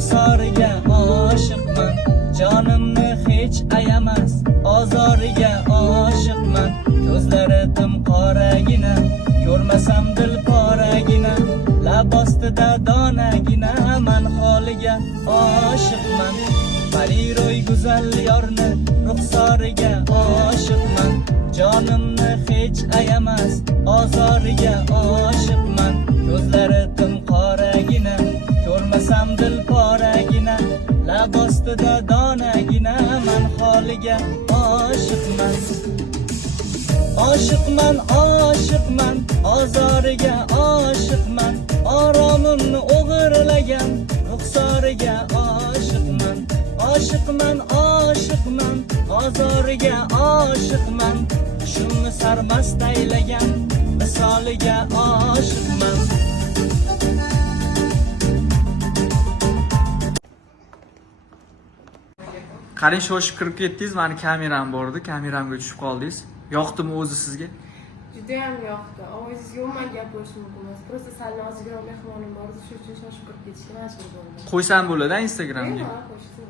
ruxsoriga oshiqman, jonimni hech ayamas, ozoriga oshiqman. Ko'zlari tim qoragina, ko'rmasam dil poragina, lab ostida donagina, man holiga oshiqman. Baliroy go'zal yorni ruxsoriga oshiqman, jonimni hech ayamas, ozoriga oshiqman. Ko'zlari tim qoragina, ko'rmasam dil poragina, lab ostida donagina, man holiga oshiqman. Oshiqman, oshiqman, ozoriga oshiqman, oromimni o'g'irlagan ruxsoriga oshiqman. Oshiqman, oshiqman, ozoriga oshiqman, shunni sarmast aylagan misoliga oshiqman. Qarang, shoshib kirib ketdingiz, mani kameram bor edi, kameramga tushib qoldingiz. Yoqdimi o'zi sizga? Judayam yoqdi. Ovozingizga umuman gap bo'lishi mumkin emas. Просто sal nozikroq mehmonim bor edi, shuning uchun shoshib kirib ketishga majbur bo'ldim. Qo'ysam bo'ladi Instagramga. Ha, qo'yishsin.